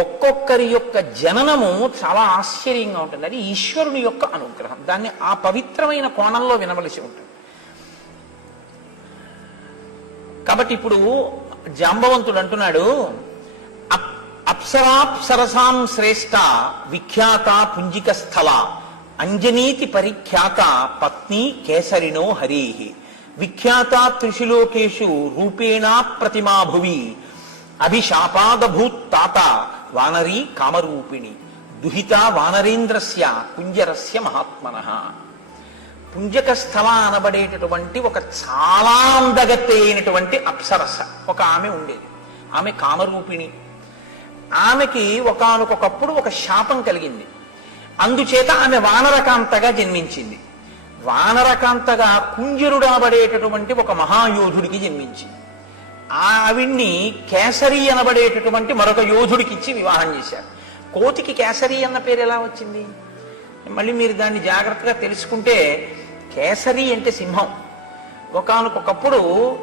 ఒక్కొక్కరి యొక్క జననము చాలా ఆశ్చర్యంగా ఉంటుంది. అది ఈశ్వరుని యొక్క అనుగ్రహం. దాన్ని ఆ పవిత్రమైన కోణంలో వినవలసి ఉంటుంది. కాబట్టి ఇప్పుడు జాంబవంతుడు అంటున్నాడు "అప్- అప్సరాప్సరసాం శ్రేష్ట విఖ్యాత పుంజిక స్థల అంజనీతి పరిఖ్యాత పత్ని కేసరిణో హరి విఖ్యాత త్రిశిలోకేషు రూపేణా ప్రతిమా భువి అభిశాపాదభూత్ తాత వానరీ కామరూపిణి దుహిత వానరేంద్రస్య పుంజరస్య మహాత్మన. పుంజక స్థల అనబడేటటువంటి ఒక చాలా అందగత్తె అప్సరస ఒక ఆమె ఉండేది. ఆమె కామరూపిణి. ఆమెకి ఒకనకొకప్పుడు ఒక శాపం కలిగింది. అందుచేత ఆమె వానరకాంతగా జన్మించింది. వానరకాంతగా కుంజరుడనబడేటటువంటి ఒక మహాయోధుడికి జన్మించింది. ఆవిడ్ని కేసరి అనబడేటటువంటి మరొక యోధుడికి ఇచ్చి వివాహం చేశారు. కోతికి కేసరి అన్న పేరు ఎలా వచ్చింది? మళ్ళీ మీరు దాన్ని జాగ్రత్తగా తెలుసుకుంటే కేసరి అంటే సింహం. ఒకనకొకప్పుడు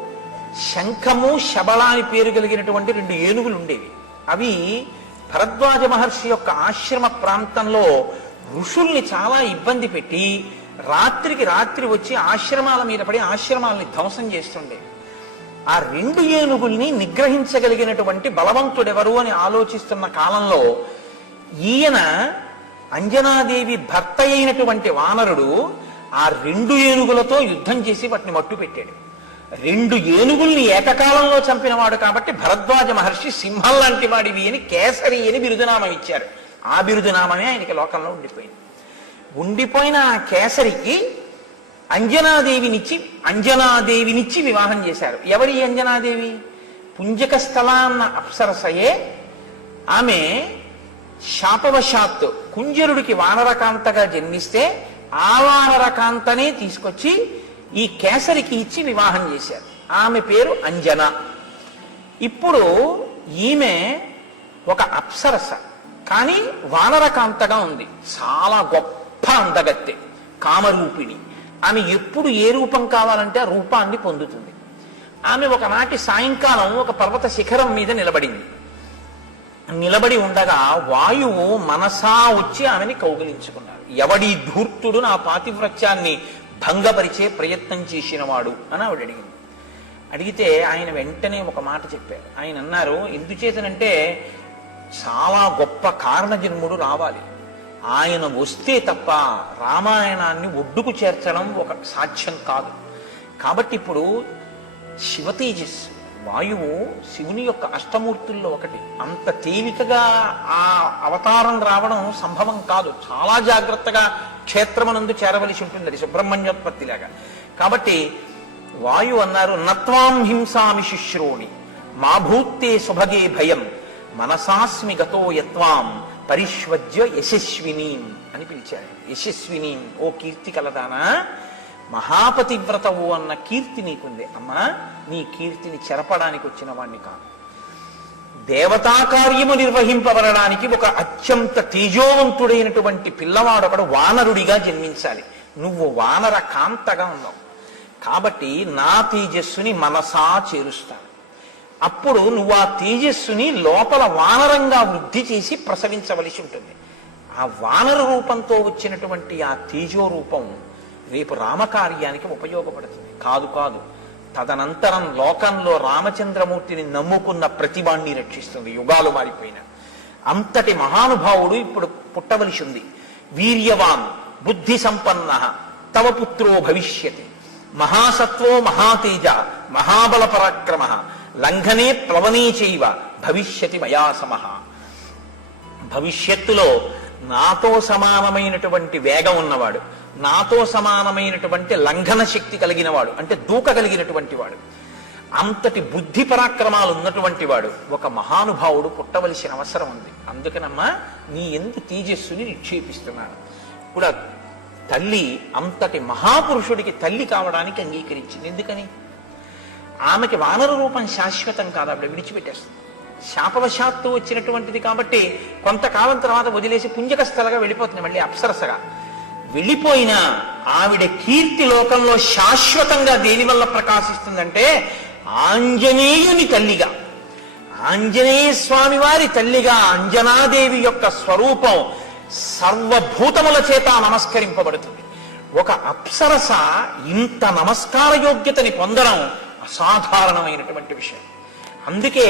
శంఖము శబళ అని పేరు కలిగినటువంటి రెండు ఏనుగులు ఉండేవి. అవి భరద్వాజ మహర్షి యొక్క ఆశ్రమ ప్రాంతంలో ఋషుల్ని చాలా ఇబ్బంది పెట్టి రాత్రికి రాత్రి వచ్చి ఆశ్రమాల మీద పడి ఆశ్రమాలని ధ్వంసం చేస్తుండేవి. ఆ రెండు ఏనుగుల్ని నిగ్రహించగలిగినటువంటి బలవంతుడెవరు అని ఆలోచిస్తున్న కాలంలో ఈయన అంజనాదేవి భర్త అయినటువంటి వానరుడు ఆ రెండు ఏనుగులతో యుద్ధం చేసి వాటిని మట్టు పెట్టాడు. రెండు ఏనుగుల్ని ఏకకాలంలో చంపినవాడు కాబట్టి భరద్వాజ మహర్షి సింహం లాంటి వాడివి అని కేసరి అని బిరుదునామం ఇచ్చారు. ఆ బిరుదునామమే ఆయనకి లోకంలో ఉండిపోయింది. ఉండిపోయిన ఆ కేసరికి అంజనాదేవినిచ్చి అంజనాదేవినిచ్చి వివాహం చేశారు. ఎవరి అంజనాదేవి? పుంజక స్థలాన్న అప్సరసయే. ఆమె శాపవశాత్తు కుంజరుడికి వానరకాంతగా జన్మిస్తే ఆ వానరకాంతనే తీసుకొచ్చి ఈ కేసరికి ఇచ్చి వివాహం చేశారు. ఆమె పేరు అంజన. ఇప్పుడు ఈమె ఒక అప్సరస కానీ వానరకాంతగా ఉంది. చాలా గొప్ప అందగత్తె కామరూపిణి. ఆమె ఎప్పుడు ఏ రూపం కావాలంటే ఆ రూపాన్ని పొందుతుంది. ఆమె ఒకనాటి సాయంకాలం ఒక పర్వత శిఖరం మీద నిలబడింది. నిలబడి ఉండగా వాయువు మనసా వచ్చి ఆమెని కౌగిలించుకున్నాడు. ఎవడి ధూర్తుడు నా పాతివ్రత్యాన్ని భంగపరిచే ప్రయత్నం చేసినవాడు అని ఆవిడ అడిగింది. అడిగితే ఆయన వెంటనే ఒక మాట చెప్పారు. ఆయన అన్నారు ఎందుచేతనంటే చాలా గొప్ప కారణజన్ముడు రావాలి. ఆయన వస్తే తప్ప రామాయణాన్ని ఒడ్డుకు చేర్చడం ఒక సాధ్యం కాదు. కాబట్టి ఇప్పుడు శివతేజస్ వాయువు శివుని యొక్క అష్టమూర్తుల్లో ఒకటి. అంత తేలికగా ఆ అవతారం రావడం సంభవం కాదు. చాలా జాగ్రత్తగా క్షేత్రమనందు చేరవలసి ఉంటుంది. అది సుబ్రహ్మణ్యోత్పత్తిలాగా. కాబట్టి వాయు అన్నారు నత్వాం హింసామి శుశ్రోణి మా భూత్తే సుభగే భయం మనసాస్మి గతో యత్వాం పరిష్వజ్య యశస్విని అని పిలిచాడు యశస్వినీం ఓ కీర్తి కలదానా? మహాపతివ్రతవు అన్న కీర్తి నీకుంది. అమ్మా నీ కీర్తిని చెరపడానికి వచ్చిన వాణ్ణి కాదు. దేవతా కార్యము నిర్వహింపబడడానికి ఒక అత్యంత తేజోవంతుడైనటువంటి పిల్లవాడొకడు వానరుడిగా జన్మించాలి. నువ్వు వానర కాంతగా ఉన్నావు. కాబట్టి నా తేజస్సుని మనసా చేరుస్తాను. అప్పుడు నువ్వు ఆ తేజస్సుని లోపల వానరంగా వృద్ధి చేసి ప్రసవించవలసి ఉంటుంది. ఆ వానర రూపంతో వచ్చినటువంటి ఆ తేజో రూపం రేపు రామకార్యానికి ఉపయోగపడుతుంది. కాదు కాదు. తదనంతరం లోకంలో రామచంద్రమూర్తిని నమ్ముకున్న ప్రతిభాన్ని రక్షిస్తుంది. యుగాలు మారిపోయిన. అంతటి మహానుభావుడు ఇప్పుడు పుట్టవలసి ఉంది. వీర్యవాన్ బుద్ధి సంపన్న తవ పుత్రో భవిష్యతి. మహాసత్వో మహాతేజ మహాబల పరాక్రమ లంఘనే ప్లవనే చైవ భవిష్యతి మయా సమః. భవిష్యత్తులో నాతో సమానమైనటువంటి వేగం ఉన్నవాడు నాతో సమానమైనటువంటి లంఘన శక్తి కలిగిన వాడు అంటే దూక కలిగినటువంటి వాడు అంతటి బుద్ధి పరాక్రమాలు ఉన్నటువంటి వాడు ఒక మహానుభావుడు పుట్టవలసిన అవసరం ఉంది. అందుకనమ్మా నీ ఎందు తేజస్సుని నిక్షేపిస్తున్నాడు ఇప్పుడు తల్లి అంతటి మహాపురుషుడికి తల్లి కావడానికి అంగీకరించింది. ఎందుకని? ఆమెకి వానర రూపం శాశ్వతం కాదు ఆవిడ విడిచిపెట్టేస్తుంది. శాపవశాత్తు వచ్చినటువంటిది కాబట్టి కొంతకాలం తర్వాత వదిలేసి పుంజక స్థలగా వెళ్ళిపోతుంది మళ్ళీ అప్సరసగా. వెళ్ళిపోయినా ఆవిడ కీర్తి లోకంలో శాశ్వతంగా దేని వల్ల ప్రకాశిస్తుందంటే ఆంజనేయుని తల్లిగా. ఆంజనేయ స్వామి వారి తల్లిగా అంజనాదేవి యొక్క స్వరూపం సర్వభూతముల చేత నమస్కరింపబడుతుంది. ఒక అప్సరస ఇంత నమస్కార యోగ్యతని పొందడం అసాధారణమైనటువంటి విషయం. అందుకే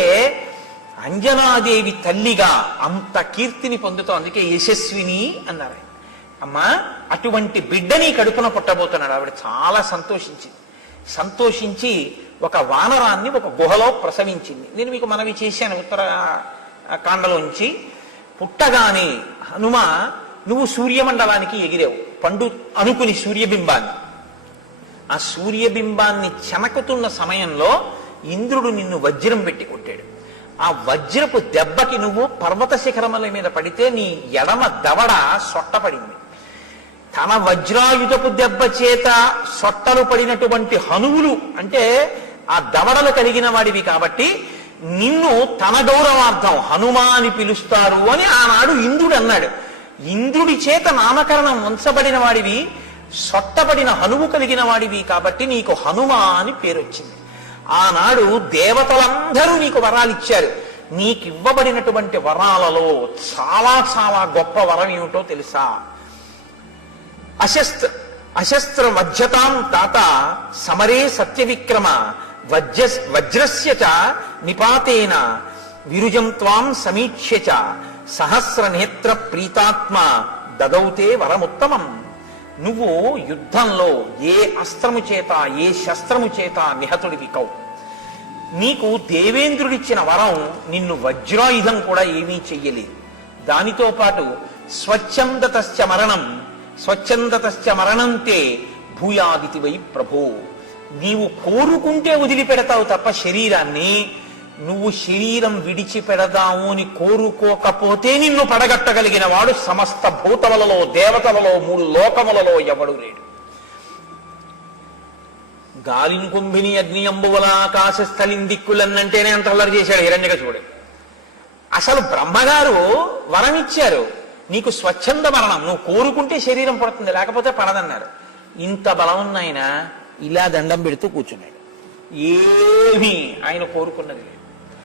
అంజనాదేవి తల్లిగా అంత కీర్తిని పొందుతాం అందుకే యశస్విని అన్నారు. అమ్మా అటువంటి బిడ్డని కడుపున పుట్టబోతున్నాడు. ఆవిడ చాలా సంతోషించింది. సంతోషించి ఒక వానరాన్ని ఒక గుహలో ప్రసవించింది. నేను మీకు మనవి చేశాను ఉత్తర కాండలోంచి పుట్టగానే హనుమ నువ్వు సూర్యమండలానికి ఎగిరావు. పండు అనుకుని సూర్యబింబాన్ని. ఆ సూర్యబింబాన్ని చెనకుతున్న సమయంలో ఇంద్రుడు నిన్ను వజ్రం పెట్టి కొట్టాడు. ఆ వజ్రపు దెబ్బకి నువ్వు పర్వత శిఖరముల మీద పడితే నీ ఎడమ దవడ సొట్టపడింది. తన వజ్రాయుధపు దెబ్బ చేత సొట్టలు పడినటువంటి హనువులు అంటే ఆ దవడలు కలిగిన వాడివి కాబట్టి నిన్ను తన గౌరవార్థం హనుమా అని పిలుస్తారు అని ఆనాడు ఇంద్రుడు అన్నాడు. ఇంద్రుడి చేత నామకరణం ఉంచబడిన వాడివి సొట్టబడిన హనువు కలిగిన వాడివి కాబట్టి నీకు హనుమా అని పేరు వచ్చింది ఆనాడు దేవతలందరూ నీకు వరాలు ఇచ్చారు. నీకివ్వబడినటువంటి వరాలలో చాలా చాలా గొప్ప వరం ఏమిటో తెలుసా? అశస్త్ర అశస్త్ర వజ్రతాం తాత సమరే సత్య విక్రమ వజ్ర వజ్రస్య చ నిపాతేన విరుజం త్వాం సమీక్ష్య చ సహస్ర నేత్ర ప్రీతాత్మ దదౌతే వరముత్తమం. నువ్వు యుద్ధంలో ఏ అస్త్రము చేత ఏ శస్త్రము చేత నిహతుడివి కవు నీకు దేవేంద్రుడిచ్చిన వరం నిన్ను వజ్రాయుధం కూడా ఏమీ చెయ్యలేదు. దానితో పాటు స్వచ్ఛందతశ్చ మరణం స్వచ్ఛందతశ్చ మరణంతే భూయాదితివై ప్రభో. నీవు కోరుకుంటే వదిలిపెడతావు తప్ప శరీరాన్ని నువ్వు శరీరం విడిచిపెడదాము అని కోరుకోకపోతే నిన్ను పడగట్టగలిగిన వాడు సమస్త భూతములలో దేవతలలో మూడు లోకములలో ఎవడు లేడు. గాలిని కుంభిని అగ్ని అంబువల ఆకాశ స్థలిం దిక్కులన్నంటేనే అంత అల్లరి చేశాడు హిరణ్యక చూడు అసలు బ్రహ్మగారు వరం ఇచ్చారు. నీకు స్వచ్ఛంద మరణం. నువ్వు కోరుకుంటే శరీరం పడుతుంది లేకపోతే పడదన్నారు. ఇంత బలం ఉన్న ఆయన ఇలా దండం పెడుతూ కూర్చున్నాడు. ఏమీ ఆయన కోరుకున్నది